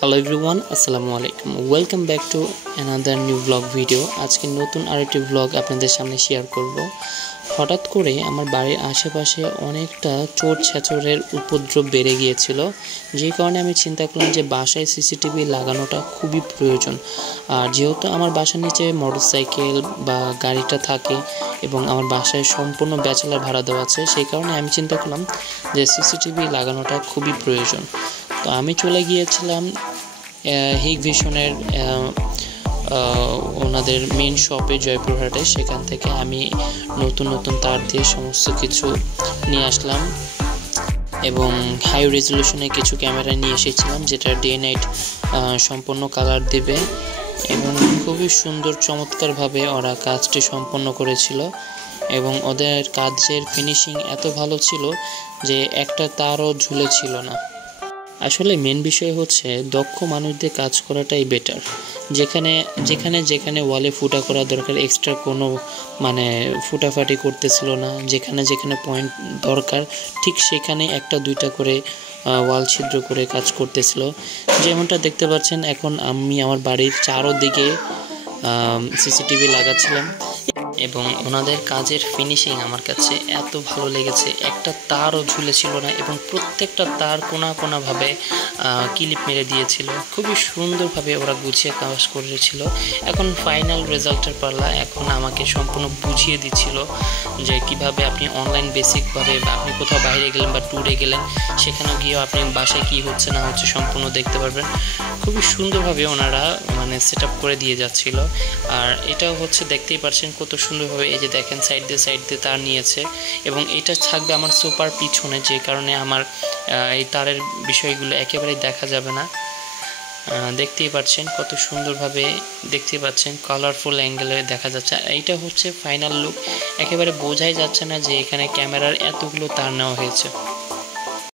Hello everyone, আসসালামু আলাইকুম। Welcome back to another new blog video. আজকে নতুন আরেকটি ব্লগ আপনাদের সামনে শেয়ার করব। হঠাৎ করে আমার বাড়ির আশেপাশে অনেকটা চোর ছেচরের উপদ্রব বেড়ে গিয়েছিল, যে কারণে আমি চিন্তা করলাম যে বাসায় সিসিটিভি লাগানোটা খুবই প্রয়োজন। আর যেহেতু আমার বাসার নিচে মোটরসাইকেল বা গাড়িটা থাকে এবং আমার বাসায় সম্পূর্ণ ব্যাচেলার ভাড়া দেওয়া আছে, সেই কারণে আমি চিন্তা করলাম যে সিসিটিভি লাগানোটা খুবই প্রয়োজন। তো আমি চলে গিয়েছিলাম হিগভিশনের ওনাদের মেন শপে জয়পুরহাটে। সেখান থেকে আমি নতুন তার দিয়ে সমস্ত কিছু নিয়ে আসলাম এবং হাই রেজলিউশনে কিছু ক্যামেরা নিয়ে এসেছিলাম, যেটা ডে নাইট সম্পূর্ণ কালার দেবে এবং খুবই সুন্দর চমৎকারভাবে ওরা কাজটি সম্পন্ন করেছিল এবং ওদের কাজের ফিনিশিং এত ভালো ছিল যে একটা তারও ঝুলেছিল না। আসলে মেন বিষয় হচ্ছে দক্ষ মানুষদের কাজ করাটাই বেটার। যেখানে ওয়ালে ফুটা করা দরকার এক্সট্রা কোনো ফুটাফাটি করতেছিল না। যেখানে পয়েন্ট দরকার ঠিক সেখানে একটা দুইটা করে ওয়াল ছিদ্র করে কাজ করতেছিল। যেমনটা দেখতে পাচ্ছেন, এখন আমি আমার বাড়ির চারোদিকে সিসিটিভি লাগাচ্ছিলাম এবং ওনাদের কাজের ফিনিশিং আমার কাছে এত ভালো লেগেছে। একটা তারও ঝুলেছিল না এবং প্রত্যেকটা তার কোনাভাবে ক্লিপ মেরে দিয়েছিল। খুবই সুন্দরভাবে ওরা গুছিয়ে কাজ করেছিল। এখন ফাইনাল রেজাল্টের পাল্লা এখন আমাকে সম্পূর্ণ বুঝিয়ে দিচ্ছিল যে কিভাবে আপনি অনলাইন বেসিকভাবে বা আপনি কোথাও বাইরে গেলেন বা ট্যুরে গেলেন, সেখানে গিয়েও আপনি বাসায় কী হচ্ছে না হচ্ছে সম্পূর্ণ দেখতে পারবেন। খুবই সুন্দরভাবে ওনারা সেট আপ করে দিয়ে যাচ্ছিল। আর এটাও হচ্ছে দেখতেই পাচ্ছেন কত সুন্দরভাবে, এই যে দেখেন সাইড দিয়ে তার নিয়েছে এবং এটা থাকবে আমার সোফার পিছনে, যে কারণে আমার এই তারের বিষয়গুলো একেবারেই দেখা যাবে না। দেখতেই পাচ্ছেন কত সুন্দরভাবে, দেখতেই পাচ্ছেন কালারফুল অ্যাঙ্গেলে দেখা যাচ্ছে। এইটা হচ্ছে ফাইনাল লুক। একেবারে বোঝাই যাচ্ছে না যে এখানে ক্যামেরার এতগুলো তার নেওয়া হয়েছে।